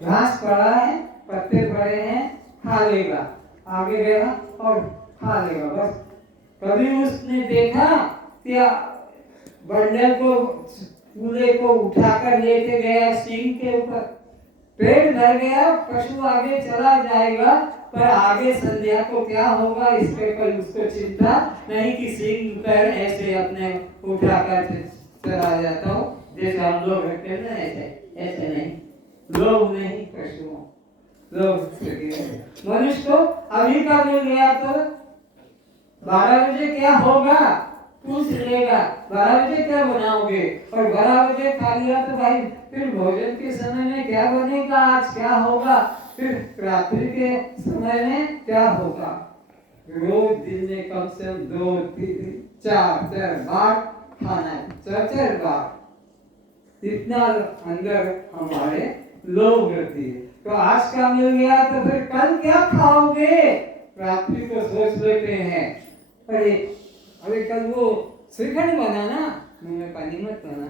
घास पड़ा है, पत्ते पड़े हैं, खा लेगा, आगे गया और खा लेगा बस। कभी उसने देखा क्या बंडल को, कूले को उठाकर लेके गया सिंह के ऊपर, पेट भर गया, पशु आगे चला जाएगा, पर आगे संध्या को क्या होगा इसके कोई उसको चिंता नहीं कि सिंह पर ऐसे अपने उठाकर चला जाता हो जैसे हम लोग रखते हैं ना, ऐसे ऐसे नहीं, लोग नहीं, पशुओं लोग। मनुष्य को अभी का मिल गया तो 12 बजे क्या होगा पूछ लेगा, 12 बजे क्या बनाओगे, और 12 बजे खा लिया तो भाई फिर भोजन के समय में क्या बनेगा, आज क्या होगा, फिर रात्रि के समय में क्या होगा। रोज दिन में कम से कम 2 3 4 बार खाना है, 4 बार, इतना अंदर हमारे लोभ रहती है। तो आज का मिल गया तो फिर कल क्या खाओगे, रात्रि को सोच लेते हैं, अरे अरे कल वो श्रीखंड बनाना, मुंह में पानी मत बना,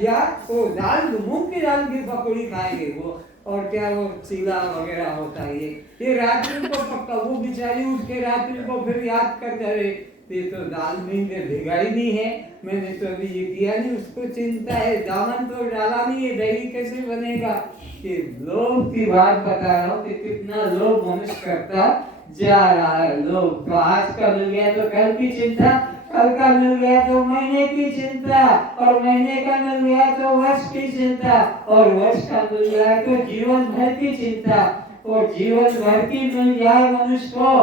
या वो दाल, मूंग की दाल की पकौड़ी खाएंगे वो, और क्या वो चीला वगैरह होता है, ये रात्रि को पक्का, वो बेचारी उठ के रात्रि को फिर याद करते रहे, ये तो दाल में भिगाई नहीं है, मैंने तो अभी ये किया नहीं, उसको चिंता है, दामन तो डाला नहीं है, दही कैसे बनेगा। ये लोभ की बात बता रहा हूँ कि कितना लोभ मनुष्य करता जा रहा है। लोभ तो आज का मिल गया तो कल की चिंता, कल का मिल गया तो महीने की चिंता, और महीने का मिल गया तो वर्ष की चिंता, और वर्ष का मिल गया तो जीवन भर की चिंता, और जीवन भर की मिल जाए मनुष्य को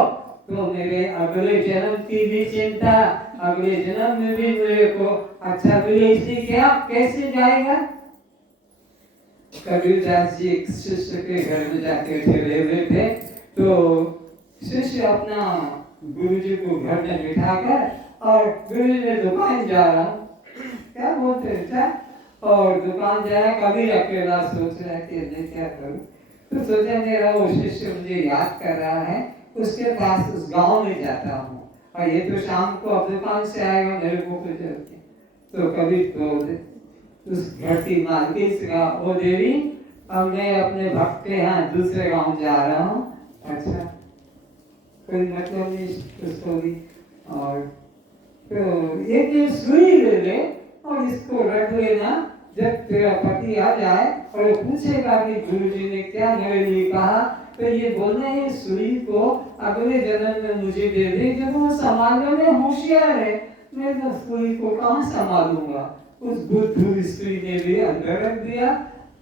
तो मेरे अगले जन्म की भी चिंता, अगले जन्म में भी मेरे को अच्छा मिले, इसलिए क्या कैसे जाएगा। कबीरदास जी एक शिष्य के घर में जाके ठहरे हुए थे, तो शिष्य अपना गुरुजी को घर में बिठाकर, और गुरुजी ने दुकान जा रहा, क्या बोलते हैं, और दुकान जा रहा, कबीर अकेला सोच रहा है कि मैं क्या करूं, तो सोचा मेरा वो शिष्य मुझे याद कर रहा है, उसके पास उस गांव में जाता हूँ, और ये तो शाम को अब दुकान से आएगा, मेरे को कुछ तो कभी तो उस घर की मालकिन से कहा, ओ देवी अब मैं अपने भक्त के यहाँ दूसरे गांव जा रहा हूँ। अच्छा, कोई मतलब नहीं उसको भी, और तो एक सुई ले ले और इसको रख लेना, जब तेरा पति आ जाए और वो पूछेगा कि गुरुजी ने क्या मेरे लिए कहा, तो ये बोलना है सुई को अगले जन्म में मुझे दे दे, जब वो संभालने में होशियार है, मैं तो सुई को कहाँ संभालूंगा। उस बुद्धू स्त्री ने भी अंदर रख दिया,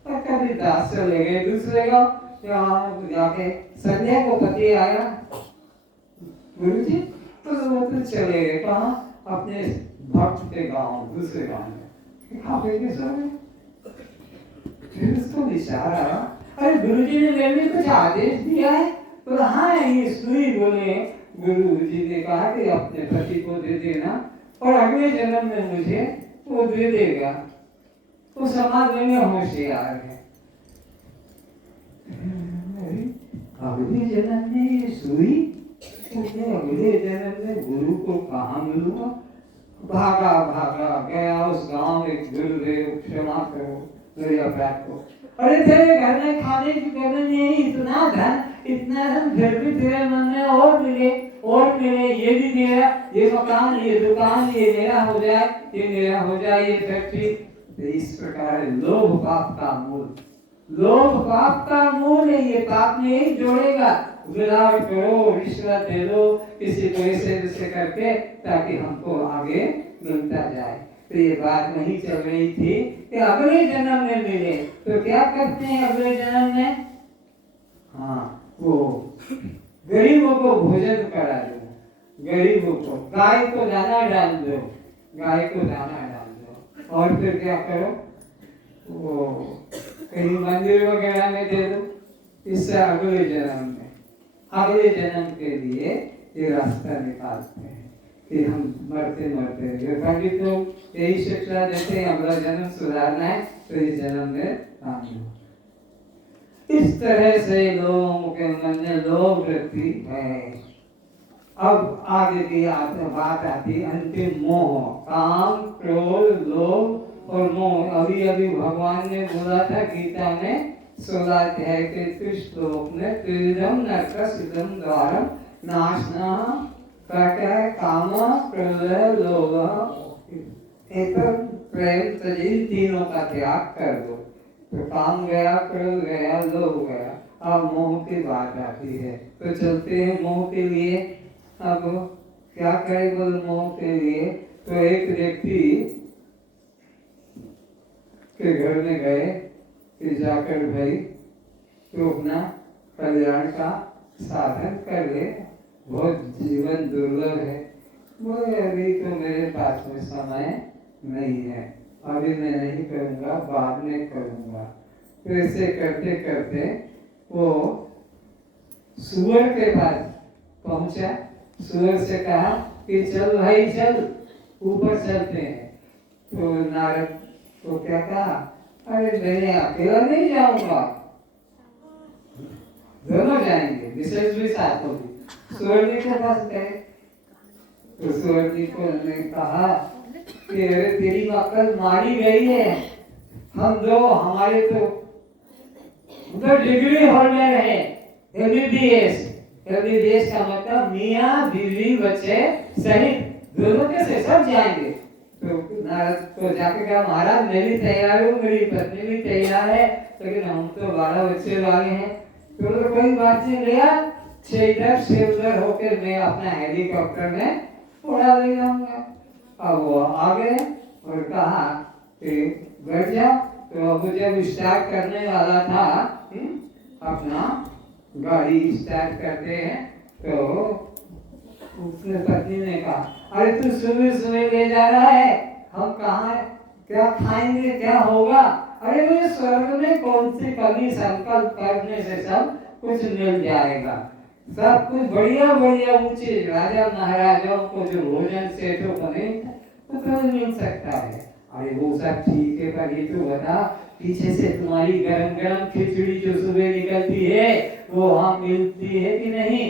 और कभी दास चले गए दूसरे गाँव, जाके संध्या को पति आया, गुरुजी तो वो तो चले गए कहाँ, अपने भक्त के गाँव, दूसरे गाँव में, खाते के समय फिर उसको विचार आया, अरे गुरुजी ने मेरे लिए कुछ आदेश दिया है, तो हाँ ये सुई बोले, गुरुजी ने कहा कि अपने पति को दे देना और अगले जन्म में मुझे वो दे देगा, वो समाज में होशियार है। अगले जन्म में ये सुई, अगले जन्म में गुरु को कहाँ मिलूंगा, भागा भागा गया उस गांव में, गुरुदेव क्षमा करो मेरे अपराध को, अरे तेरे घर में खाने की कमी नहीं, इतना धन इतना धन, फिर भी तेरे मन में और मिले और मिले, ये भी मेरा, ये मकान, ये दुकान, ये मेरा हो जाए, ये मेरा हो जाए, ये फैक्ट्री। तो इस प्रकार लोभ पाप का मूल, लोभ पाप का मूल है, ये पाप में ही जोड़ेगा। विलाप करो, रिश्वत दे दो किसी को ऐसे करके, ताकि हमको आगे मिलता जाए। तो ये बात नहीं चल रही थी कि अगले जन्म में मिले, तो क्या करते हैं अगले जन्म में, हाँ वो गरीबों को भोजन करा दो, गरीबों को, गाय को दाना डाल दो, गाय को दाना डाल दो, और फिर क्या करो, वो कहीं मंदिर वगैरह में दे दो। इससे अगले जन्म में, अगले जन्म के लिए ये रास्ता निकालते हैं कि हम मरते मरते, पंडित लोग यही शिक्षा देते हैं, अगला जन्म सुधारना है तो इस जन्म में काम हो। इस तरह से लोगों के मन में लोभ वृत्ति है। अब आगे की बात आती अंतिम मोह, काम क्रोध लोभ और मोह अभी अभी भगवान ने बोला था गीता में 16 अध्याय के श्लोक में त्रिविधम नरकसिदम द्वारम नाशना कहता काम क्रोध लोभ एतम प्रेम तजी तीनों का त्याग कर दो। तो काम गया, क्रोध गया, लोभ गया, अब मोह की बात आती है। तो चलते हैं मोह के लिए। अब क्या करें बोल मोह के लिए? तो एक व्यक्ति के घर में गए कि जाकर भाई तो अपना कल्याण का साधन कर ले, बहुत जीवन दुर्लभ है। बोले अभी तो मेरे पास में समय नहीं है, अभी मैं नहीं करूँगा, बाद में करूँगा। तो ऐसे करते करते वो सूअर के पास पहुंचा। सूअर से कहा कि चल भाई चल, ऊपर चलते हैं। तो नारद को क्या कहा, अरे मैं अकेला नहीं जाऊंगा, दोनों जाएंगे, विशेष भी साथ होगी। सूअर जी के पास गए तो सूअर जी को ने कहा कि अरे तेरी अक्ल मारी गई है, हम दो हमारे तो डिग्री होल्डर है, एमबीबीएस। एमबीबीएस का मतलब मियाँ बीवी बच्चे सहित दोनों के से सब जाएंगे। तो नारद को जाके कहा महाराज मैं भी तैयार हूँ, मेरी पत्नी भी तैयार है, लेकिन हम तो 12 बच्चे वाले हैं। तो कोई बात नहीं, गया 6 इधर 6 उधर होकर मैं अपना हेलीकॉप्टर में उड़ा ले जाऊंगा। अब वो आ गए और कहा कि बैठ जाओ। तो अब जब स्टार्ट करने वाला था, अपना गाड़ी स्टार्ट करते हैं, तो उसने पत्नी ने कहा अरे तू सुबह सुबह ले जा रहा है, हम कहाँ क्या खाएंगे, क्या होगा? अरे वो स्वर्ग में कौन सी कमी, संकल्प करने से सब कुछ मिल जाएगा, सब कुछ बढ़िया बढ़िया ऊंचे राजा महाराजाओं को जो भोजन सेठों बने वो तो मिल सकता है। अरे वो सब ठीक है, पर ये तो बता पीछे से तुम्हारी गरम गरम खिचड़ी जो सुबह निकलती है वो वहाँ मिलती है कि नहीं?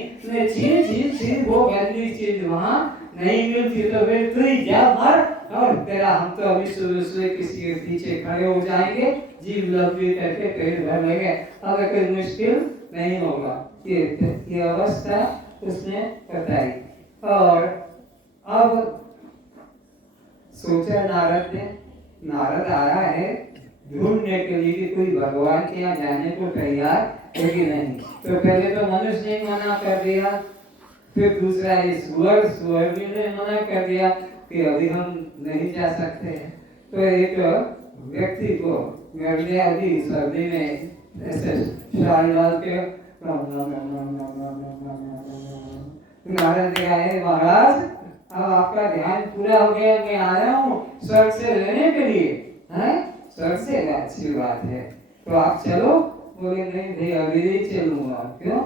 चीज वो गंदी चीज वहाँ नहीं मिलती, तो फिर तू ही जा मर, और तेरा हम तो अभी सुबह सुबह किसी के पीछे खड़े हो जाएंगे, जीव लंबी करके पेट भर लेंगे, अब कोई मुश्किल नहीं होगा। ये अवस्था उसने बताई। और अब सोचा नारद आया है ढूंढने के लिए कि कोई भगवान के यहाँ जाने को तैयार है कि नहीं। तो पहले तो मनुष्य ने मना कर दिया, फिर दूसरा ये सूअर भी ने मना कर दिया कि अभी हम नहीं जा सकते। तो एक व्यक्ति को गर्मी अभी सर्दी में ऐसे शाल डाल के नारद जी आए, महाराज अब आपका ध्यान पूरा हो गया, मैं आ रहा हूँ स्वर्ग से लेने के लिए। हैं स्वर्ग से अच्छी बात है, तो आप चलो। बोले नहीं भाई अभी नहीं चलूंगा। क्यों?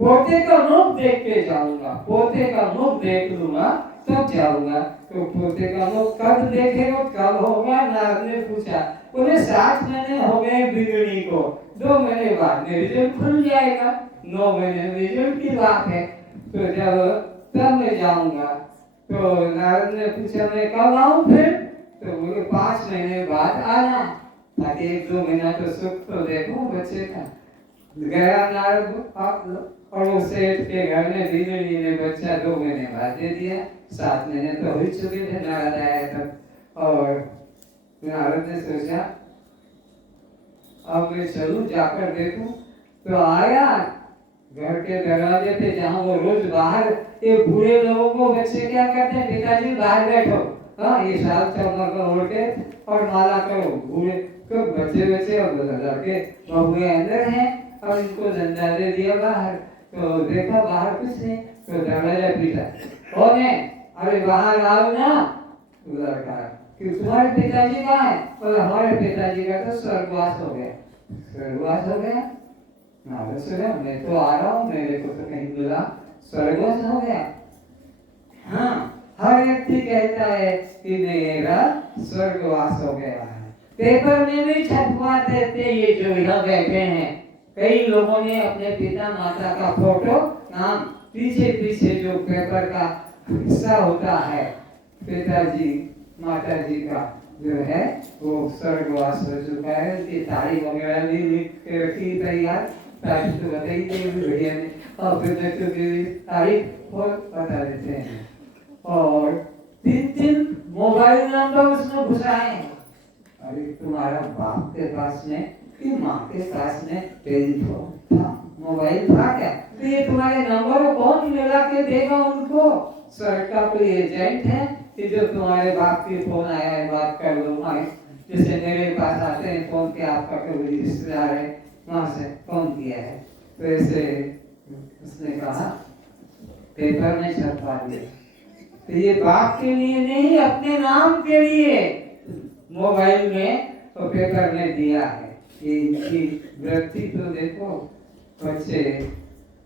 पोते का मुख देख के जाऊंगा, पोते का मुख देख लूंगा तब जाऊंगा। तो पोते का मुख कब देखेगा, कब होगा? नारद ने पूछा। बोले 7 महीने हो गए बिगड़ी को, 2 महीने बाद में रिजल्ट खुल जाएगा, 9 महीने रिजल्ट की बात है, तो जब तब मैं जाऊंगा। तो नारद ने पूछा मैं कब आऊं फिर? तो बोले 5 महीने बाद आना, ताकि 1-2 महीना तो सुख तो देखो बच्चे का। गया नारद और वो सेठ के घर में धीरे ने बच्चा 2 महीने बाद दे दिया। 7 महीने तो हो चुके थे नारद आया तब। और नारद ने सोचा अब मैं चलूं जाकर देखूं। तो आया, घर के दरवाजे पे जहाँ वो रोज बाहर, ये बूढ़े लोगों को बच्चे क्या करते हैं, पिताजी बाहर बैठो, हाँ ये साल चौका ओढ़ के और माला करो। बूढ़े तो बच्चे और लड़के बहुए अंदर हैं और इनको डंडा दे दिया बाहर। तो देखा बाहर कुछ नहीं, तो दरवाजा पीटा, कौन है? अरे बाहर आओ ना। लड़का कि तुम्हारे पिताजी कहाँ है? बोले हमारे पिताजी का तो स्वर्गवास हो गया। स्वर्गवास हो गया? मैं तो आ रहा हूँ, मेरे को तो नहीं मिला, स्वर्गवास हो गया। हाँ, हर व्यक्ति कहता है कि मेरा स्वर्गवास हो गया है। पेपर में भी छपवा देते ये जो यहाँ बैठे हैं। कई लोगों ने अपने पिता माता का फोटो नाम पीछे जो पेपर का हिस्सा होता है पिताजी माता जी का, जो है वो स्वर्गवास हो चुका है। उसकी तारीख वगैरह भी लिख के रखी तैयार, तारीख तो बताई नहीं भैया ने, और फिर बच्चों की तारीख और बता देते हैं। और 3 मोबाइल नंबर उसमें घुसाए हैं। अरे तुम्हारा बाप के पास में कि माँ के पास में टेलीफोन था, मोबाइल था क्या? तो ये तुम्हारे नंबर कौन मिला के देगा उनको? सर का कोई एजेंट है कि जो तुम्हारे बाप के फोन आया है बात कर लो। जैसे मेरे पास आते हैं फोन के, आपका कोई रिश्तेदार है वहां से फोन किया है, तो ऐसे उसने कहा पेपर में छपवा दिया। तो ये बाप के लिए नहीं, अपने नाम के लिए मोबाइल में तो पेपर में दिया है। ये इनकी वृत्ति तो देखो, बच्चे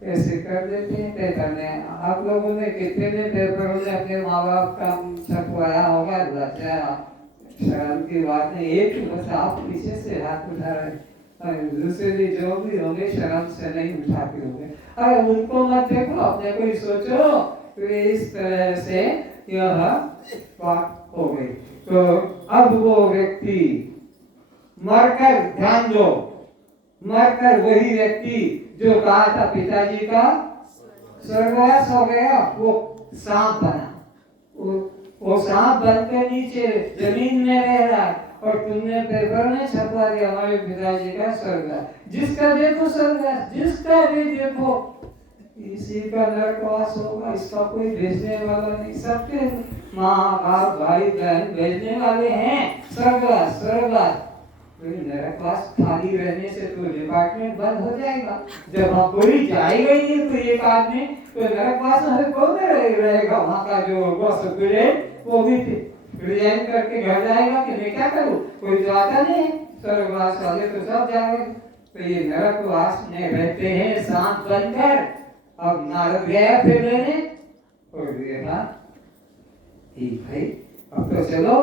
ऐसे कर देते हैं पेपर में। आप लोगों ने कितने ने पेपर में अपने माँ बाप का छपवाया होगा? बच्चा शर्म की बात नहीं, एक बच्चा आप पीछे से हाथ उठा रहे, दूसरे जो भी होंगे शर्म से नहीं उठाते होंगे। अरे उनको मत देखो, अपने को ही सोचो। तो इस तरह से यह बात हो गई। तो अब वो व्यक्ति मरकर, ध्यान दो, मरकर वही व्यक्ति जो कहा था पिताजी का स्वर्गवास हो गया, वो सांप बना। वो सांप बनकर नीचे जमीन में रह रहा है, और तुमने पेपर में छपवा दिया हमारे पिताजी का स्वर्गवास। जिसका देखो स्वर्गवास, जिसका भी देखो इसी का नरकवास होगा। इसका कोई भेजने वाला नहीं, सबके माँ बाप भाई बहन भेजने वाले हैं स्वर्गवास। स्वर्गवास नरकवास खाली रहने से तो डिपार्टमेंट बंद हो जाएगा। जब वहाँ कोई जाएगा ही नहीं तो एक आदमी, तो नरकवास में कौन रहेगा? वहाँ का जो बॉस वो भी रिजाइन करके घर जाएगा कि मैं क्या करूँ, कोई तो आता नहीं। स्वर्गवास वाले तो सब जाएंगे। तो ये नरकवास में रहते हैं सांप बनकर। अब नारद गया फिर लेने, और देखा ठीक भाई अब तो चलो,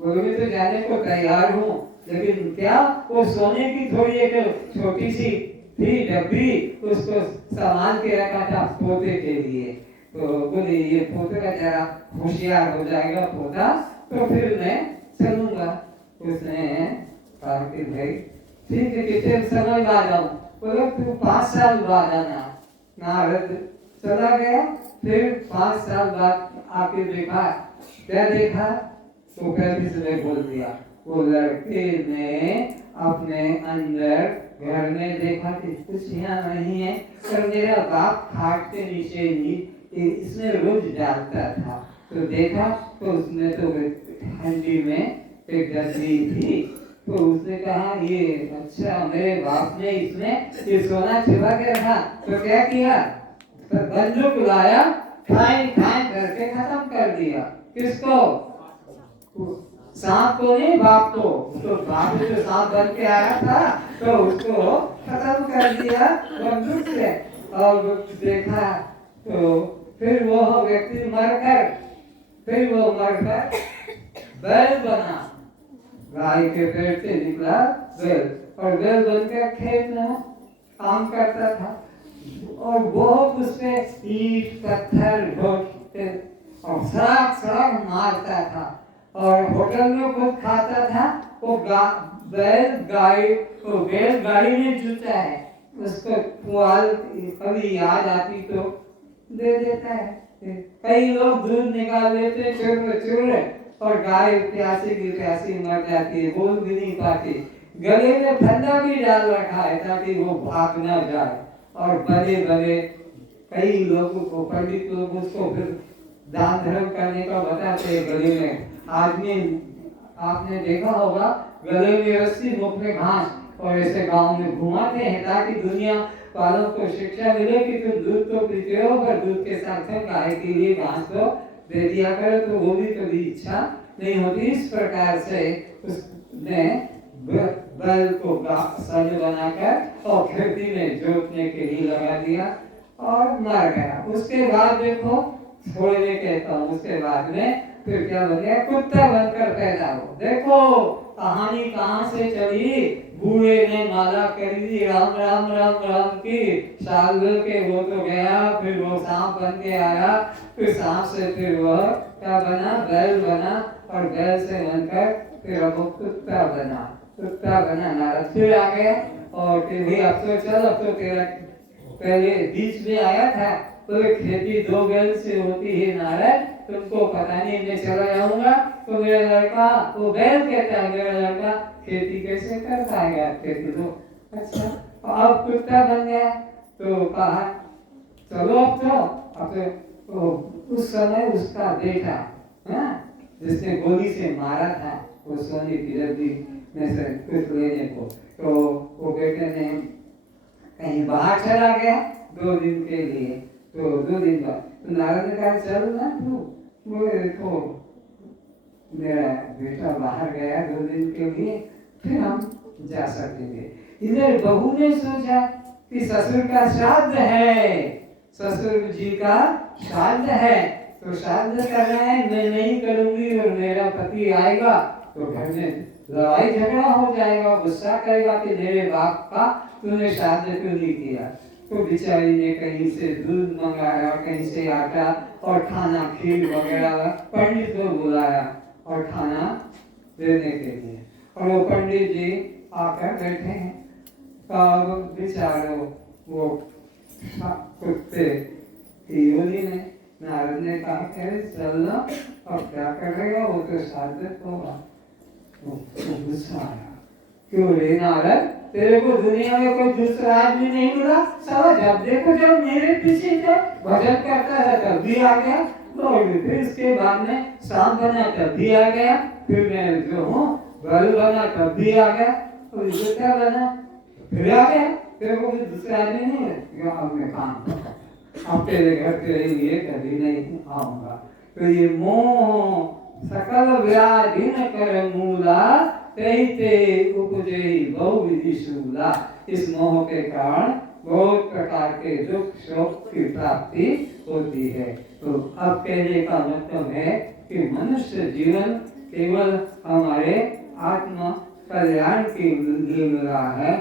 गुरु में तो जाने को तैयार हूँ, लेकिन क्या वो सोने की थोड़ी एक छोटी सी थी डब्बी, उसको सामान के रखा था पोते के लिए। तो बोले ये पोते का जरा होशियार हो जाएगा पोता, तो फिर मैं चलूंगा। उसने कहा कि भाई ठीक है, कितने समय बाद आऊं? बोले तू 5 साल बाद आना। नारद चला गया, फिर 5 साल बाद आके देखा, क्या देखा? तो पहले से बोल दिया। वो लड़के ने अपने अंदर घर में देखा कि कुछ यहाँ नहीं है, पर मेरा बाप खाट के नीचे ही इसमें रोज डालता था। तो देखा तो उसमें तो हंडी में एक डबरी थी। तो उसने कहा ये अच्छा मेरे बाप ने इसमें ये सोना छिपा के रखा। तो क्या किया? तो बंदूक लाया, खाए खाए करके खत्म कर दिया। किसको? सांप को नहीं, बाप को। तो बाप जो सांप बन के आया था तो उसको खत्म कर दिया बंदूक से। और देखा तो फिर वो व्यक्ति मरकर बैल बना, गाय के पेट से निकला बैल, और बैल बनकर खेत में काम करता था। और बहुत उसपे ईंट पत्थर ढोते और सड़क मारता था, और होटल में खुद खाता था। वो बैल गाड़ी में जुटा है, उसको पुआल कभी याद आती तो दे देता है। कई लोग दूध निकाल लेते चुर, और गाय प्यासी की प्यासी मर जाती है, बोल भी नहीं पाती। गले में फंदा भी डाल रखा है ताकि वो भाग न जाए। और बड़े बड़े कई लोगों को, पंडित लोग उसको फिर दान धर्म करने का बताते हैं। गले में आदमी, आपने देखा होगा, गले में रस्सी मुख में घास, और ऐसे गांव में घुमाते हैं ताकि दुनिया वालों को शिक्षा मिले कि तुम दूध तो पीते हो, पर दूध के साथ गाय के लिए घास तो दे दिया करो। तो वो भी कभी इच्छा नहीं होती। इस प्रकार से उसने बैल को सज बनाकर और खेती में जोतने के लिए लगा दिया और मर गया। उसके बाद देखो, छोड़ने कहता हूँ, उसके बाद में फिर क्या बन गया? कुत्ता बनकर पैदा हो। देखो कहानी कहाँ से चली। बूढ़े ने माला करी दी राम राम राम राम की, साल भर के वो तो गया, फिर वो सांप बन के आया, फिर सांप से फिर वह क्या बना? बैल बना, और बैल से बनकर फिर अब वो कुत्ता बना नारद फिर आ गया और फिर भी अब तो चल, अब तो तेरा पहले बीच में आया था तो खेती 2 बैल से होती है नारद, तुमको पता नहीं, मैं चला जाऊंगा तो मेरा लड़का, वो बैल कहता है मेरा लड़का खेती कैसे कर पाएगा, खेती तो अच्छा। अब कुत्ता बन गया तो कहा चलो अब तो उस समय उसका बेटा, हाँ, जिसने गोली से मारा था वो सोने की रद्दी में से कुछ लेने को, तो वो बेटे ने कहीं बाहर चला गया 2 दिन के लिए, तो 2 दिन बाद तो नारद ने कहा चल ना तू, वो तो मेरा बेटा बाहर गया 2 दिन के लिए, फिर हम जा सकेंगे। इधर बहू ने सोचा कि ससुर का श्राद्ध है, ससुर जी का श्राद्ध है, तो श्राद्ध करना है, मैं नहीं करूंगी और मेरा पति आएगा तो घर में लड़ाई झगड़ा हो जाएगा, गुस्सा करेगा कि मेरे बाप का तूने श्राद्ध क्यों नहीं किया। तो बेचारी ने कहीं से दूध मंगाया, कहीं से आटा और खाना, खीर वगैरह, पंडित को बुलाया और खाना देने के लिए, और वो पंडित जी आकर बैठे हैं, तब बेचारो वो कुत्ते की योनि ने नारद ने कहा चलना, अब क्या करेगा, वो तो साधक होगा। गुस्सा आया, क्यों रे नारद, तेरे को दुनिया में कोई दूसरा आदमी नहीं मिला, साला जब देखो जब मेरे पीछे जब भजन करता है तब भी आ गया, तो फिर इसके बाद में सांप बना तब भी आ गया, फिर मैं जो हूँ गल बना तब भी आ गया, तो क्या बना फिर आ गया, तेरे को दूसरा आदमी नहीं है, अब मैं काम करता, अब तेरे घर के लिए कभी नहीं आऊंगा। तो ये मोह सकल व्याधि न कर मूला, कहते उपजे बहुविधि शूला। इस मोह के कारण बहुत प्रकार के दुख शोक की प्राप्ति होती है। तो अब कहने का मतलब है कि मनुष्य जीवन केवल हमारे आत्म कल्याण के लिए मिला है।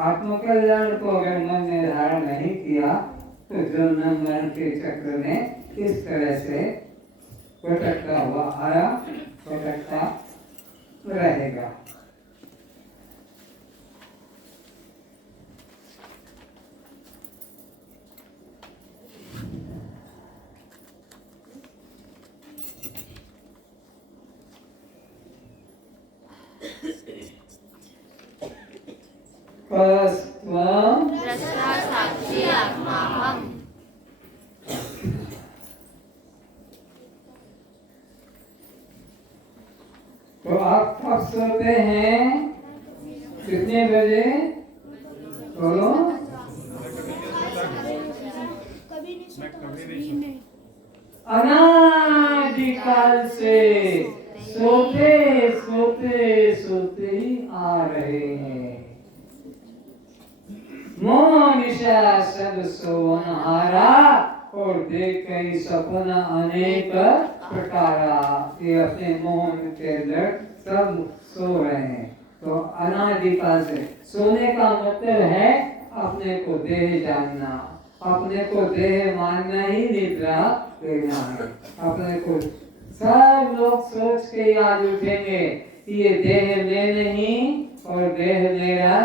आत्म कल्याण को अगर मन में धारण नहीं किया तो जन्म मरण के चक्र में इस तरह से भटकता हुआ आया, भटकता रहेगा। तो आप कब सोते हैं, कितने बजे? बोलो। अनादिकाल से सोते सोते सोते ही आ रहे हैं। मोनिशा सब सोनहारा और देख कई सपना अनेक प्रकारा। ये अपने मोहन के अंदर सब सो रहे हैं। तो अनादिकाल से सोने का मतलब है अपने को देह जानना, अपने को देह मानना ही निद्रा लेना है। अपने को सब लोग सोच के याद उठेंगे कि ये देह मैं नहीं और देह मेरा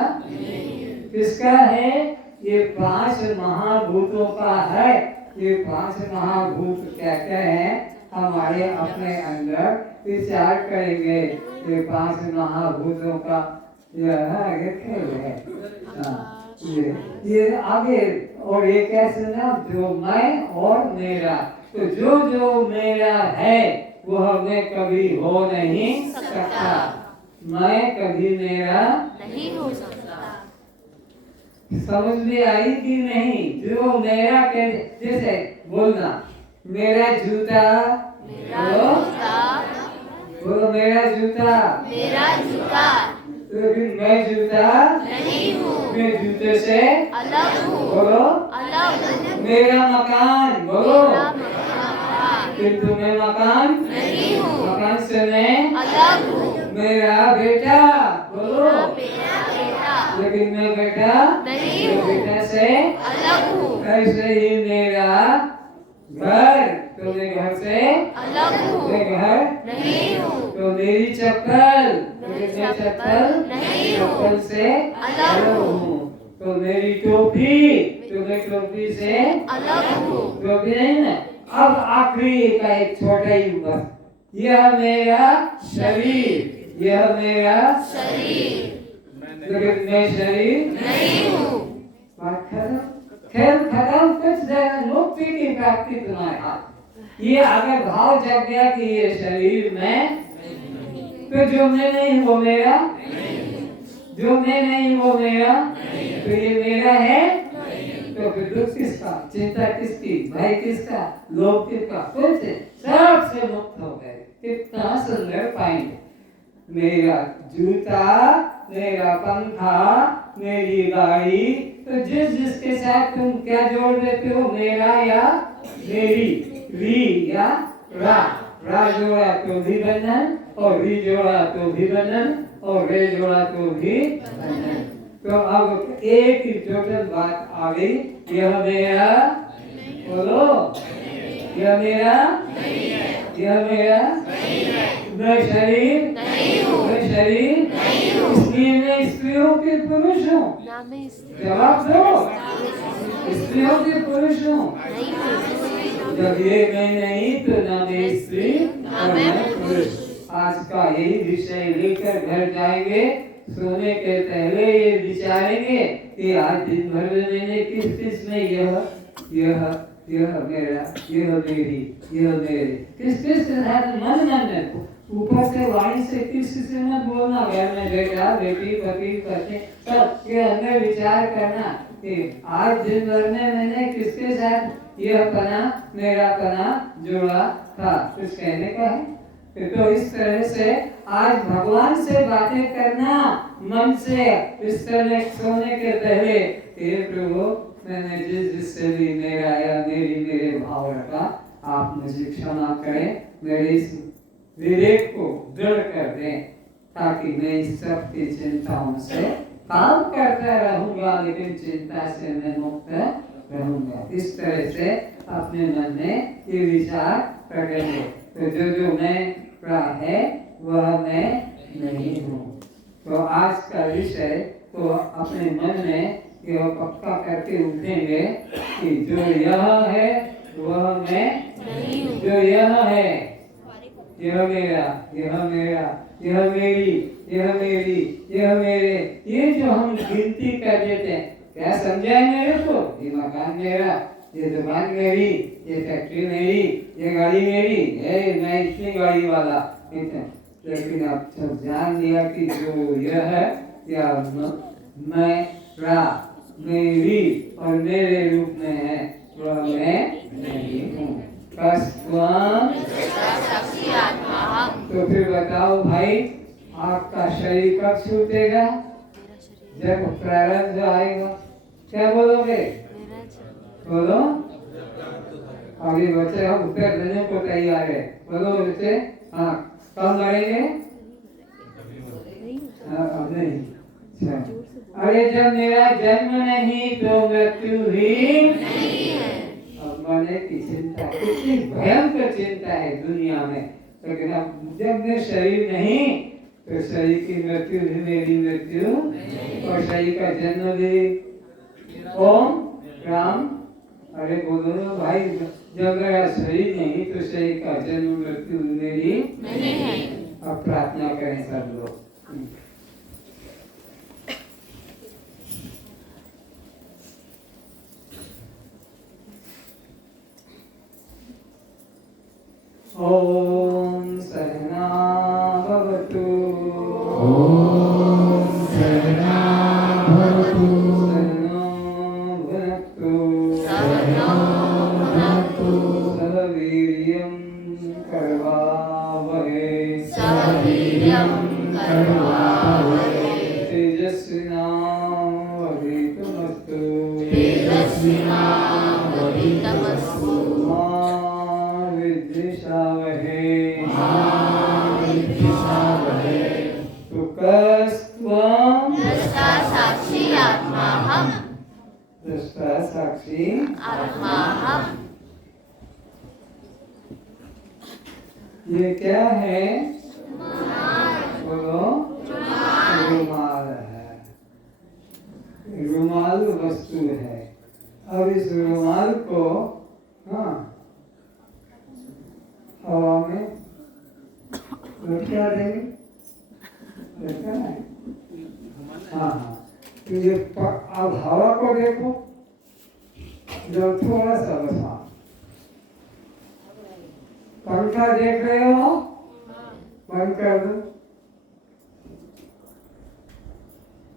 किसका है? ये 5 महाभूतों का है। ये 5 महाभूत क्या क्या है हमारे अपने अंदर विचार करेंगे। ये 5 महाभूतों का यह आगे खेल है। ये आगे और ये कैसे ना, जो मैं और मेरा, तो जो जो मेरा है वह मैं कभी हो नहीं सकता, मैं कभी मेरा नहीं हो सकता। समझ में आई कि नहीं? जो मेरा के जैसे बोलना, मेरा जूता, बोलो मेरा जूता, लेकिन मैं जूता नहीं हूँ, मैं जूते से अलग हूँ। बोलो मेरा मकान, बोलो किंतु मैं मकान नहीं हूँ, मकान से मैं अलग हूँ। मेरा बेटा, बोलो लेकिन मैं बेटा नहीं हूँ, बेटा से अलग हूँ। ऐसे ही मेरा घर, तो मैं घर से अलग हूँ, मैं घर नहीं हूँ। तो मेरी चप्पल तो मैं मैं चप्पल नहीं हूँ, चप्पल से अलग हूँ। तो मेरी टोपी तो मैं टोपी से अलग हूँ। टोपी नहीं ना। अब आखिरी का एक छोटा ही बस, यह मेरा शरीर, यह मेरा शरीर लेकिन मैं शरीर नहीं हूँ। बात खत्म, खेल खत्म, कुछ देर मुक्ति की प्राप्ति तुम्हारे हाथ। ये अगर भाव जग गया कि ये शरीर में, तो जो मैं नहीं वो मेरा, जो मैं नहीं वो मेरा, तो ये मेरा है, तो फिर दुख किसका, चिंता किसकी, भय किसका, लोभ किसका, कुछ सबसे मुक्त हो गए। कितना सुंदर पॉइंट। मेरा जूता, मेरा पंखा, मेरी गाड़ी, तो जिस जिसके साथ तुम क्या जोड़ देते हो, मेरा या मेरी, री या रा, रा जोड़ा तो भी बंधन, और री जोड़ा तो भी बंधन, और रे जोड़ा तो भी बंधन। तो अब एक ही टोटल बात आ गई, यह मेरा, बोलो, यह मेरा, यह मेरा, मैं शरीर नहीं हूँ, मैं शरीर नहीं हूँ। इसलिए मैं स्त्रियों के पुरुष हूँ। ना मैं स्त्री जवाब दो, स्त्रियों के पुरुष हूँ। नहीं हूँ। जब ये मैं नहीं तो ना मैं स्त्री और मैं पुरुष। आज का यही विषय लेकर घर जाएंगे, सोने के पहले ये विचारेंगे कि आज दिन भर में मैंने किस किस में यह मेरा, यह मेरी, यह मेरे, किस किस के साथ मन में, ऊपर से वाणी से किसी से मत बोलना, घर में बेटा बेटी पति पत्नी सब के अंदर विचार करना कि आज दिन भर में मैंने किसके साथ यह पना मेरा पना जोड़ा था, कुछ कहने का है। तो इस तरह से आज भगवान से बातें करना मन से, इस तरह सोने के पहले, हे प्रभु मैंने जिससे भी मेरा या मेरी मेरे भाव रखा, आप मुझे क्षमा करें, मेरे इस विवेक को दृढ़ कर दें, ताकि मैं इस सब की चिंताओं से काम करता रहूंगा, लेकिन चिंता से मैं मुक्त रहूंगा। इस तरह से अपने मन में ये विचार करेंगे, तो जो मैं है वह मैं नहीं हूँ। तो आज का विषय तो अपने मन में यह पक्का करके उठेंगे कि जो यह है वह मैं नहीं हूँ। जो यह है, यह मेरा, यह मेरा, यह मेरी, यह मेरी, यह मेरे, ये जो हम गिनती कर देते हैं, क्या समझा है मेरे को, ये मकान मेरा, ये दुकान मेरी, ये फैक्ट्री मेरी, ये गाड़ी मेरी, मैं इतनी गाड़ी वाला, लेकिन अब जब जान लिया कि जो यह है या मेरा, मेरी और मेरे रूप में है, वह मैं नहीं हूँ। तो फिर बताओ भाई, आपका शरीर कब छूटेगा? जब प्रारब्ध आएगा। क्या बोलोगे? बोलो, अभी बच्चे हम उत्तर देने को तैयार है, बोलो बच्चे। हाँ, कब मरेंगे? अब नहीं। अरे जब मेरा जन्म नहीं तो मृत्यु भी नहीं है। अब मरने की चिंता, कितनी भयंकर चिंता है दुनिया में, लेकिन अब जब मैं शरीर नहीं तो शरीर की मृत्यु भी मेरी मृत्यु, और शरीर का जन्म भी। ओम राम, अरे बोलो ना भाई, जब मेरा शरीर नहीं तो शरीर का जन्म मृत्यु मेरी नहीं है। अब प्रार्थना करें सब लोग। ओम सहना भवतु, ओम सहना भवतु, सहनो भुनक्तु, सहनो भुनक्तु, सह वीर्यं करवावहै, सह वीर्यं करवावहै, तेजस्विनावधीतमस्तु, तेजस्विनावधीतमस्तु, मा विद्विषावहै, मा विद्विषावहै, सुखस्त्वं दृष्टा साक्षी आत्माहम्, दृष्टा साक्षी आत्माहम्। ये क्या है? बोलो। रुमाल है। रुमाल वस्तु है। अब इस रुमाल को हवा में लटका देंगे। लटका है? हाँ। तो ये अब हवा को देखो, जब थोड़ा सा बसा। पंखा देख रहे हो? बंद कर दो।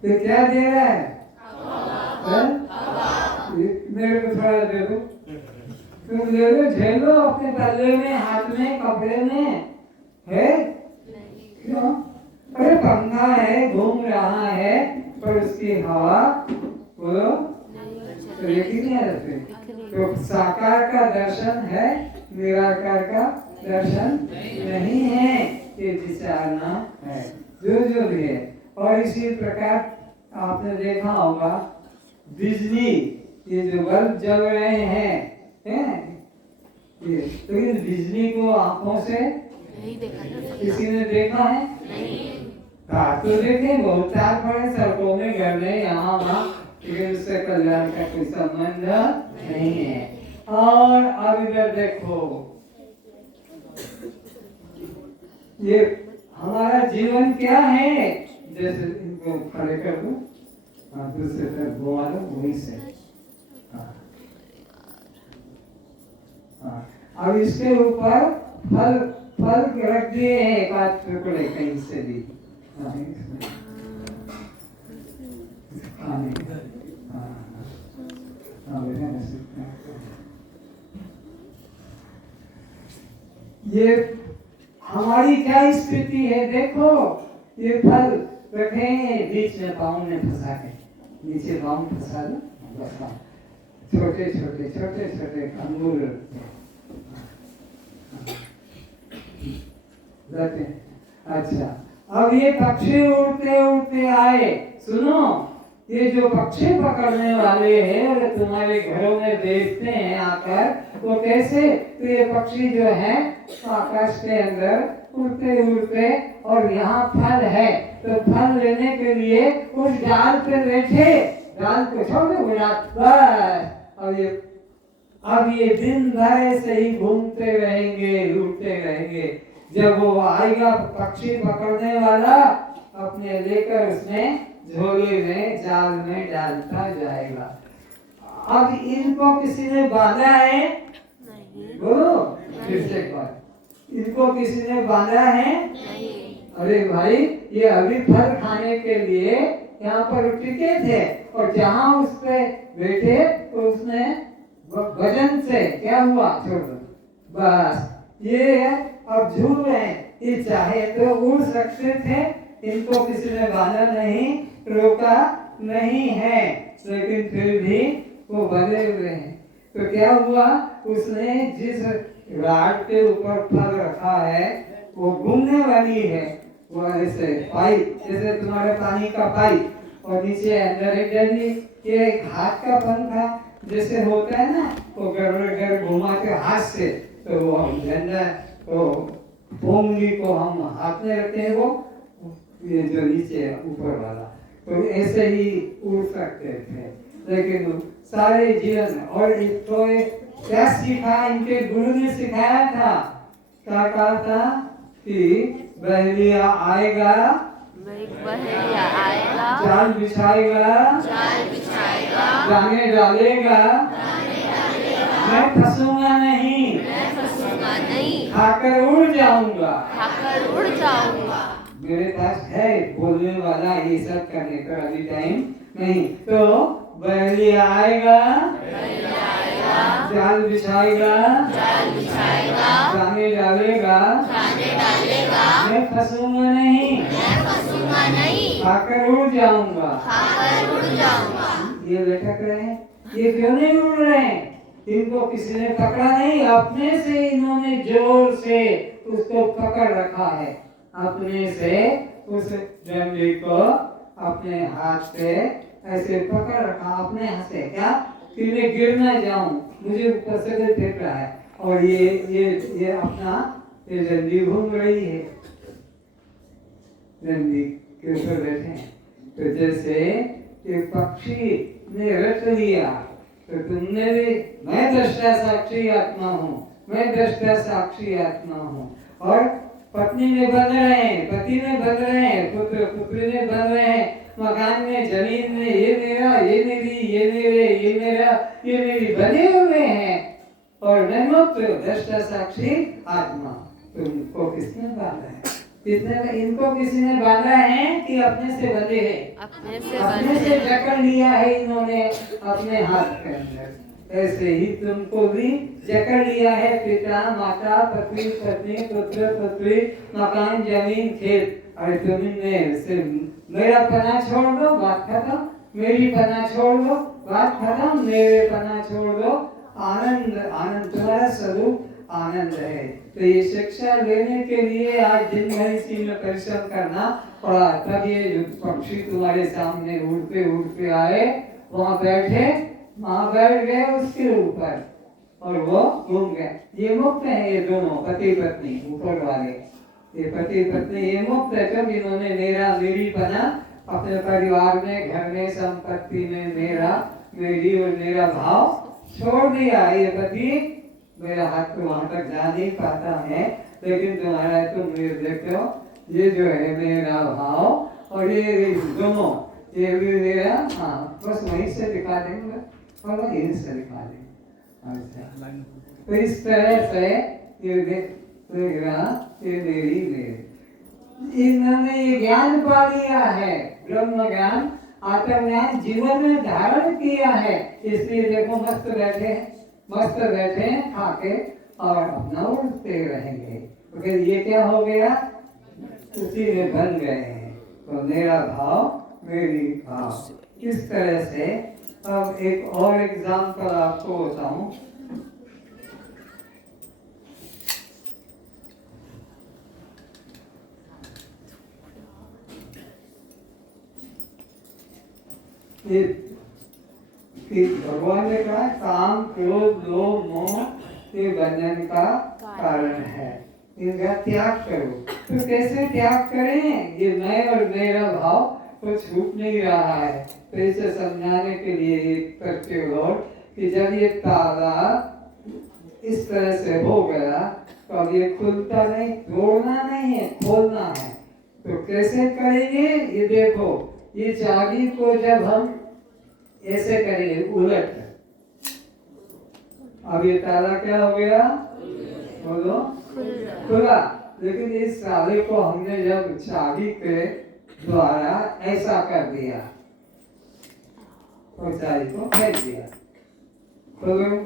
तो क्या दे रहा है? मेरे को थोड़ा दे दो। तुम ले लो, झेल लो अपने पल्ले में, हाथ में, कपड़े में है? क्यों? अरे पंखा है, घूम रहा है, पर उसकी हवा बोलो तो ये नहीं रहते। तो साकार का दर्शन है, निराकार का दर्शन नहीं है। ये विचारना है जो भी है। और इसी प्रकार आपने देखा होगा बिजली, ये जो बल्ब जल रहे हैं ये, तो इस बिजली को आंखों से नहीं देखा जा सकता। किसी ने देखा है? नहीं। तो देखें, बहुत तार पड़े सड़कों में, घर में, यहाँ वहाँ, लेकिन उससे कल्याण का कोई संबंध नहीं है। और अब इधर देखो, ये हमारा जीवन क्या है? जैसे इनको खड़े कर दो, दूसरे तरफ घुमा दो, वहीं से। अब इसके ऊपर फल रख दिए हैं, एक आध टुकड़े कहीं से भी। ये हमारी क्या स्थिति है? देखो, ये फल रखे हैं बीच में, पाँव में फंसा के, नीचे पाँव फंसा दो, छोटे छोटे छोटे छोटे अंगूर रहते हैं। अच्छा, अब ये पक्षी उड़ते उड़ते आए। सुनो, ये जो पक्षी पकड़ने वाले हैं और तुम्हारे घरों में देखते हैं आकर, वो कैसे? तो ये पक्षी जो है आकाश के अंदर उड़ते उड़ते, और यहाँ फल है, तो फल लेने के लिए उस डाल पे बैठे, डाल को छोड़ दो, बस। अब ये दिन भर ऐसे ही घूमते रहेंगे, उड़ते रहेंगे। जब वो आएगा पक्षी पकड़ने वाला, अपने लेकर उसमें झोले में, जाल में डालता जाएगा। अब इनको किसी ने बांधा है? नहीं। बोलो फिर से बात, इनको किसी ने बांधा है? नहीं। अरे भाई, ये अभी फल खाने के लिए यहाँ पर टिके थे, और जहाँ उस पे बैठे तो उसने वजन से क्या हुआ? छोड़ दो, बस। ये अब झूल रहे हैं, ये चाहे तो उड़ सकते थे, इनको किसी ने बांधा नहीं, रोका नहीं है, लेकिन फिर भी वो बने हुए हैं। तो क्या हुआ? उसने जिस राड के ऊपर फल रखा है, वो घूमने वाली है, वो ऐसे पाइप, जैसे तुम्हारे पानी का पाइप, और नीचे अंदर एक डंडी, ये एक हाथ का पंखा जैसे होता है ना, वो घर घुमा के हाथ से, तो वो हम डंडा, तो पोंगली को हम हाथ में रखते हैं, वो ये जो नीचे ऊपर वाला, तो ऐसे ही उड़ सकते थे। लेकिन सारे जीवन, और तो क्या सीखा? इनके गुरु ने सिखाया था, क्या कहा था कि बहेलिया आएगा, बहेलिया आएगा, जाल बिछाएगा, दाने डालेगा, मैं फंसूंगा नहीं, खाकर उड़ जाऊंगा। मेरे पास है बोलने वाला, ये सब करने का अभी टाइम नहीं। तो बहेलिया आएगा, जाल बिछाएगा, दाने डालेगा, मैं फंसूंगा नहीं, खाकर उड़ जाऊंगा। ये लटक रहे हैं, ये क्यों नहीं उड़ रहे हैं? इनको किसी ने पकड़ा नहीं, अपने से इन्होंने जोर से उसको पकड़ रखा है, अपने से उस डंडे को अपने हाथ से ऐसे पकड़ रखा, अपने हाथ से, क्या कि मैं गिर ना जाऊं, मुझे ऊपर से कोई फेंक रहा है, और ये अपना ये डंडी घूम रही है, डंडी के ऊपर बैठे हैं। तो जैसे एक पक्षी ने रट लिया, तो तुमने भी, मैं दृष्टा साक्षी आत्मा हूँ, मैं दृष्टा साक्षी आत्मा हूँ। और पत्नी में बन रहे हैं, पति में बन रहे हैं, पुत्र पुत्री में बन रहे हैं, मकान में, जमीन में, ये मेरा, ये मेरी, ये मेरे, ये मेरा, ये मेरी बने हुए हैं। और मैं मुक्त दृष्टा साक्षी आत्मा। तुमको किसने बांधा है? इनको किसी ने बांधा है कि अपने से बंधे हैं? अपने से जकड़ लिया है इन्होंने अपने हाथ के अंदर। ऐसे ही तुमको भी जकड़ लिया है पिता माता पति पत्नी पुत्र पुत्री मकान जमीन खेत। अरे तुमने मेरा पना छोड़ दो, बात खत्म। मेरी पना छोड़ दो, बात खत्म। मेरे पना छोड़ दो, आनंद आनंद तुम्हारा स्वरूप आनंद है। तो ये शिक्षा लेने के लिए आज दिन भर इसी में परिश्रम करना पड़ा। तब ये पक्षी तुम्हारे सामने उड़ते उड़ते आए, वहाँ बैठे, वहाँ बैठ गए उसके ऊपर और वो घूम गए। ये मुक्त है, ये दोनों पति पत्नी ऊपर वाले, ये पति पत्नी ये मुक्त है। जब इन्होंने मेरा मेरी बना अपने परिवार में, घर में, संपत्ति में मेरा मेरी और मेरा भाव छोड़ दिया। ये पति मेरा हाथ तो वहां तक जा नहीं पाता है, लेकिन तुम्हारा तुम देखो, ये जो है मेरा भाव और ये दोनों, ये भी मेरा, हाँ बस वहीं से दिखा देंगे और वहीं से दिखा देंगे। अच्छा, तो इस तरह से ये मेरा, ये मेरी मेरी, इन्होंने ये ज्ञान पा लिया है, ब्रह्म ज्ञान आत्मज्ञान जीवन में धारण किया है। इसलिए देखो मस्त बैठे, मस्त बैठे खाके और अपना उड़ते रहेंगे। तो फिर ये क्या हो गया? उसी में बन गए हैं। तो मेरा भाव मेरी भाव, इस तरह से। अब एक और एग्जाम्पल आपको बताऊं। भगवान ने कहा काम क्रोध लोभ मोह ये बंधन का कारण है, इनका त्याग करो। तो कैसे त्याग करें? ये मैं और मेरा भाव तो छूट नहीं रहा है। तो इसे समझाने के लिए एक करते हो कि जब ये ताला इस तरह से हो गया तो अब ये खुलता नहीं, तोड़ना नहीं है, खोलना है। तो कैसे करेंगे? ये देखो, ये चाबी को जब हम ऐसे करेंगे उलट, अब ये ताला क्या हो गया? बोलो, खुला। लेकिन इस ताले को हमने जब चाबी के द्वारा ऐसा कर दिया तो चाबी को फेंक दिया, खोलो,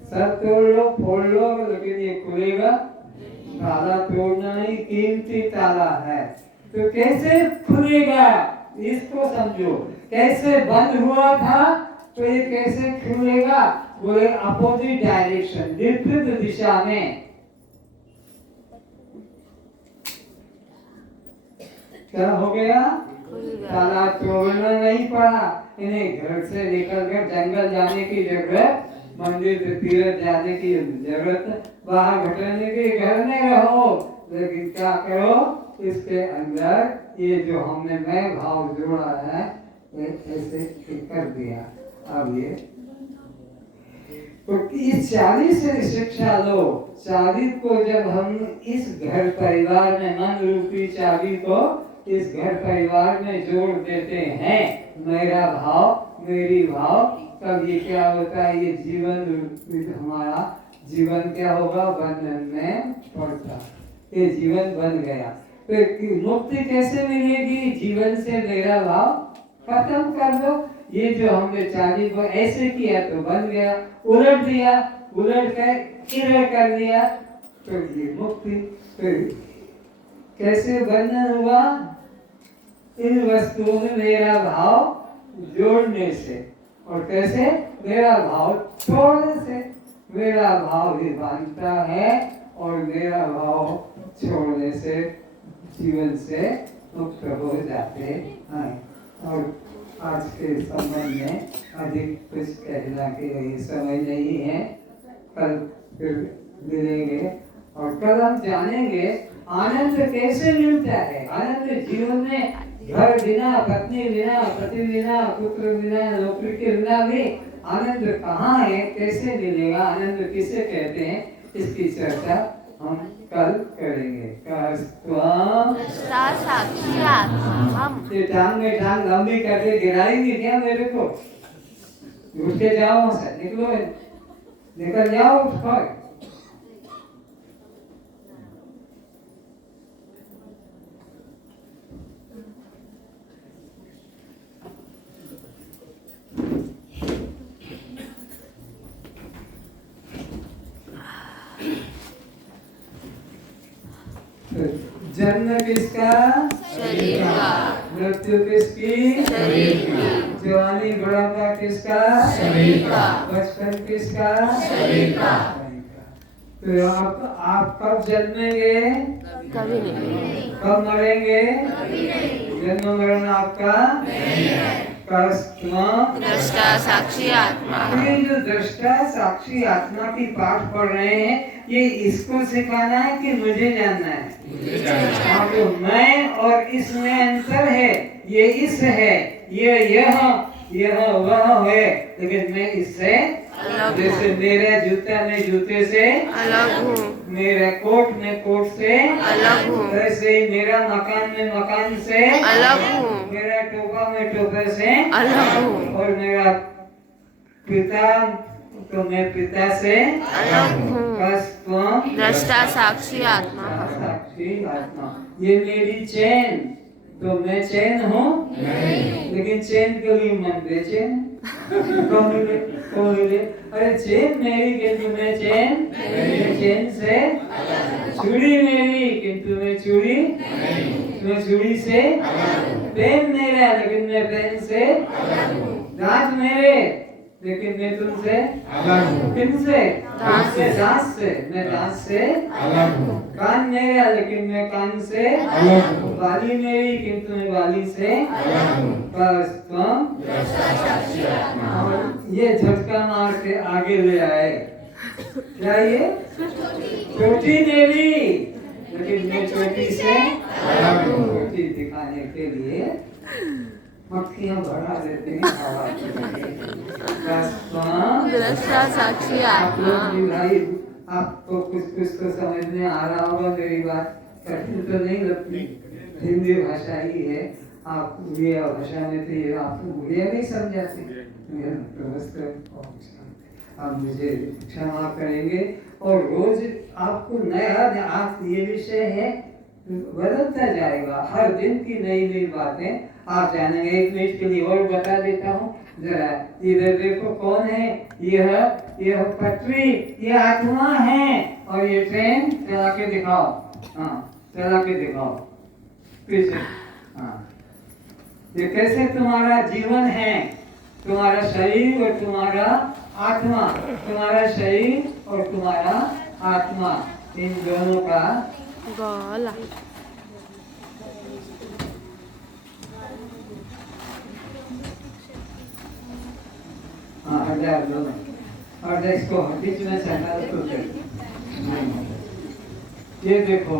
सब तोड़ लो, फोड़ लो, लेकिन ये खुलेगा। ताला तोड़ना नहीं, कीमती ताला है। तो कैसे खुलेगा इसको समझो। कैसे बंद हुआ था तो ये कैसे खुलेगा? बोले अपोजिट डायरेक्शन, विपरीत दिशा में। क्या हो गया? ताला तोड़ना नहीं पड़ा। इन्हें घर से निकलकर जंगल जाने की जरूरत, मंदिर से तीर्थ जाने की जरूरत, बाहर घटने की, घर में रहो। लेकिन क्या करो? इसके अंदर ये जो हमने मैं भाव जोड़ा है ऐसे कर दिया। अब ये तो इस चाबी से शिक्षा लो। चाबी को जब हम इस घर परिवार में, मन रूपी चाबी को इस घर परिवार में जोड़ देते हैं, मेरा भाव मेरी भाव, तब ये क्या होता है? ये जीवन रूपी हमारा जीवन क्या होगा? बंधन में पड़ता, ये जीवन बन गया। तो मुक्ति कैसे मिलेगी? जीवन से मेरा भाव खत्म कर दो। ये जो हमने चाबी को ऐसे किया तो बन गया, उलट दिया, उलट कर इधर कर दिया तो ये मुक्ति। तो कैसे बंधन हुआ? इन वस्तुओं में मेरा भाव जोड़ने से। और कैसे? मेरा भाव छोड़ने से। मेरा भाव ही बांधता है और मेरा भाव छोड़ने से जीवन से मुक्त हो जाते हैं। और आज के संबंध में अधिक कुछ कहना के लिए समय नहीं है। कल फिर मिलेंगे और कल हम जानेंगे आनंद कैसे मिलता है। आनंद जीवन में घर बिना, पत्नी बिना, पति बिना, पुत्र बिना, नौकरी के बिना भी आनंद कहाँ है, कैसे मिलेगा, आनंद किसे कहते हैं, इसकी चर्चा हम कल करेंगे। दृष्टा साक्षी आत्मा हम। ये टांग में टांग लंबी करके गिराई नहीं क्या मेरे को? उठ के जाओ वहाँ से, निकलो, निकल जाओ उठ कर। जन्म किसका? शरीर का। मृत्यु किसकी? शरीर की। जवानी बुढ़ापा किसका? शरीर का। बचपन किसका? शरीर का। तो आप कब जन्मेंगे? कभी नहीं। कब मरेंगे? जन्म मरण आपका नहीं है। दृष्टा साक्षी आत्मा। ये जो दृष्टा साक्षी आत्मा की पाठ पढ़ रहे हैं, ये इसको सिखाना है कि मुझे जानना है? हाँ, तो मैं और इसमें अंतर है। ये इस है, ये यह वह है, लेकिन मैं इससे अलग। जैसे मेरा जूता में जूते से अलग हूँ, मेरा कोट में कोट से अलग हूँ, वैसे ही मेरा मकान में मकान से अलग हूँ, मेरा टोपा में टोपे से अलग हूँ, और मेरा पिता तो मैं पिता से अलग हूँ। बस तुम दृष्टा साक्षी आत्मा। साक्षी आत्मा। ये मेरी चैन, तो मैं चैन हूँ, लेकिन चैन के लिए मन बेचैन। कौन मिले? अरे चैन मेरी किंतु मैं चैन से, चूड़ी मेरी किंतु मैं चूड़ी, मैं चूड़ी से, पेन मेरा लेकिन मैं पेन से, दांत मेरे लेकिन मैं तुमसे किनसे? दांत से, मैं दांत से, कान मेरा लेकिन मैं कान से, बाली मेरी किंतु मैं बाली से, बस तुम। और ये झटका मार के आगे ले आए, क्या ये? चोटी मेरी लेकिन मैं चोटी से, चोटी दिखाने के लिए मक्खियाँ भरा देते हैं हवा में। दृष्टा साक्षी आप लोग आत्मा। भी भाई, आपको कुछ तो समझ में आ रहा होगा मेरी बात, कठिन तो नहीं लगती, हिंदी भाषा ही है। आप उड़िया भाषा में थे, आप उड़िया नहीं समझाते, आप मुझे क्षमा करेंगे। और रोज आपको नया, आप ये विषय है बदलता जाएगा, हर दिन की नई नई बातें आप जानेंगे। एक मिनट के लिए और बता देता हूँ जरा, इधर देखो कौन है? यह पटरी, ये आत्मा है, और ये ट्रेन चला के दिखाओ। हाँ, चला के दिखाओ पीछे। हाँ, ये कैसे तुम्हारा जीवन है, तुम्हारा शरीर और तुम्हारा आत्मा, तुम्हारा शरीर और तुम्हारा आत्मा, इन दोनों का गला। हजार दोनों, और इसको बीच में संभाल तो ये देखो,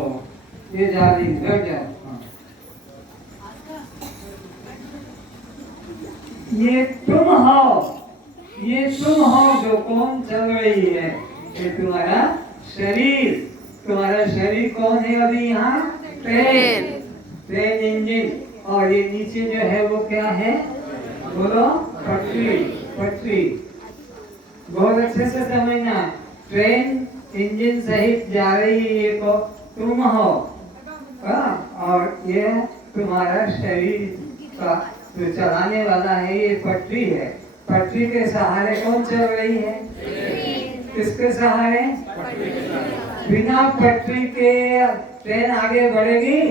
ये जाली घर जाओ। ये तुम हो जो कौन चल रही है? ये तुम्हारा शरीर, तुम्हारा शरीर कौन है अभी यहाँ? ट्रेन इंजन, और ये नीचे जो है वो क्या है? बोलो, पटरी। बहुत अच्छे से समझना, ट्रेन इंजन सहित जा रही है, ये को तुम हो। और ये तुम्हारा शरीर का जो चलाने वाला है, ये पटरी है। पटरी के सहारे कौन चल रही है? किसके सहारे? बिना पटरी के ट्रेन आगे बढ़ेगी?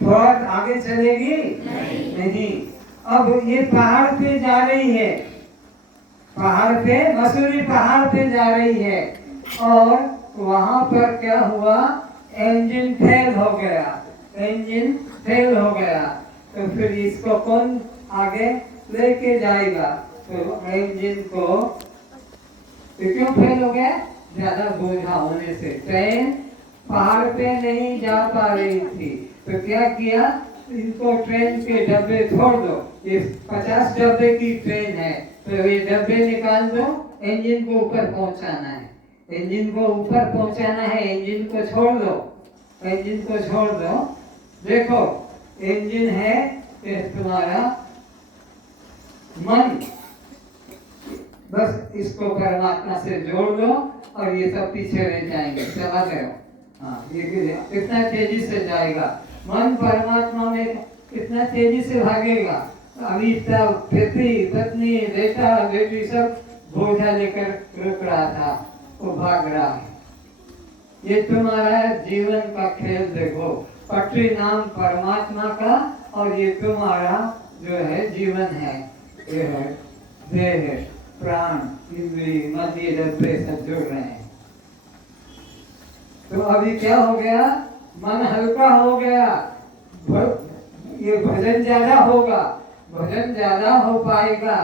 थोड़ा आगे चलेगी? नहीं। अब ये पहाड़ पे जा रही है, पहाड़ पे, मसूरी पहाड़ पे जा रही है, और वहां पर क्या हुआ? इंजन फेल हो गया। तो फिर इसको कौन आगे लेके जाएगा? तो इंजन को तो क्यों फेल हो गया? ज्यादा बोझा होने से ट्रेन पहाड़ पे नहीं जा पा रही थी, तो क्या किया, इनको ट्रेन के डब्बे छोड़ दो, ये 50 डब्बे की ट्रेन है, तो ये डब्बे निकाल दो, इंजन को ऊपर पहुंचाना है, इंजन को ऊपर पहुंचाना है, इंजन को छोड़ दो, इंजन को छोड़ दो। देखो इंजन है ये तुम्हारा मन, बस इसको परमात्मा से जोड़ दो और ये सब पीछे रह जाएंगे, चला गए। हाँ, ये कितना तेजी से जाएगा, मन परमात्मा में कितना तेजी से भागेगा। अभी तक पत्नी बेटा बेटी सब बोझा लेकर रुक रहा था, वो भाग रहा है। ये तुम्हारा जीवन का खेल देखो, पटरी नाम परमात्मा का, और ये तुम्हारा जो है जीवन है, ये है देह है, प्राण इंद्रिय मध्य डब्बे सब जुड़ रहे हैं। तो अभी क्या हो गया, मन हल्का हो गया, ये भजन ज्यादा होगा, भजन ज्यादा हो पाएगा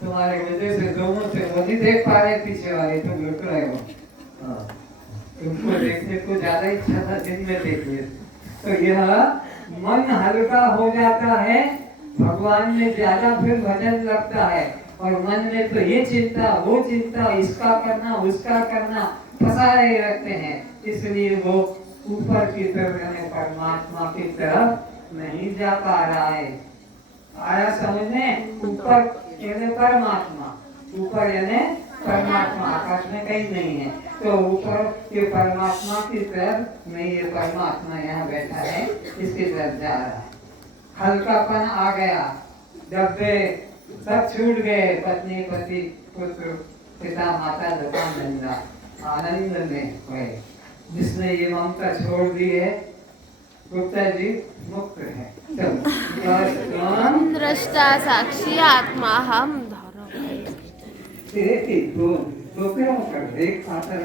तुम्हारे वजह से, दोनों से वो नहीं देख पा रहे पीछे वाले, तुम रुक रहे हो। तुमको देखने को ज्यादा इच्छा था, दिन में देखिए। तो यह मन हल्का हो जाता है, भगवान में ज्यादा फिर भजन लगता है, और मन में तो ये चिंता वो चिंता, इसका करना उसका करना, फंसाए रहते हैं, इसलिए वो ऊपर की तरफ यानी परमात्मा की तरफ नहीं जा पा रहा है। आया समझने, ऊपर यानी परमात्मा, ऊपर यानी परमात्मा, आकाश में कहीं नहीं है, तो ऊपर ये परमात्मा की तरफ नहीं, ये परमात्मा यहाँ बैठा है, इसकी तरफ जा रहा है। हल्कापन आ गया, डब्बे सब छूट गए, पत्नी पति पुत्र पिता माता दुकान धंधा, आनंद में हुए। जिसने ये ममता छोड़ दी है, गुप्ता जी मुक्त है। चलो दृष्टा साक्षी आत्मा हम धर्म। एक दो कर एक आता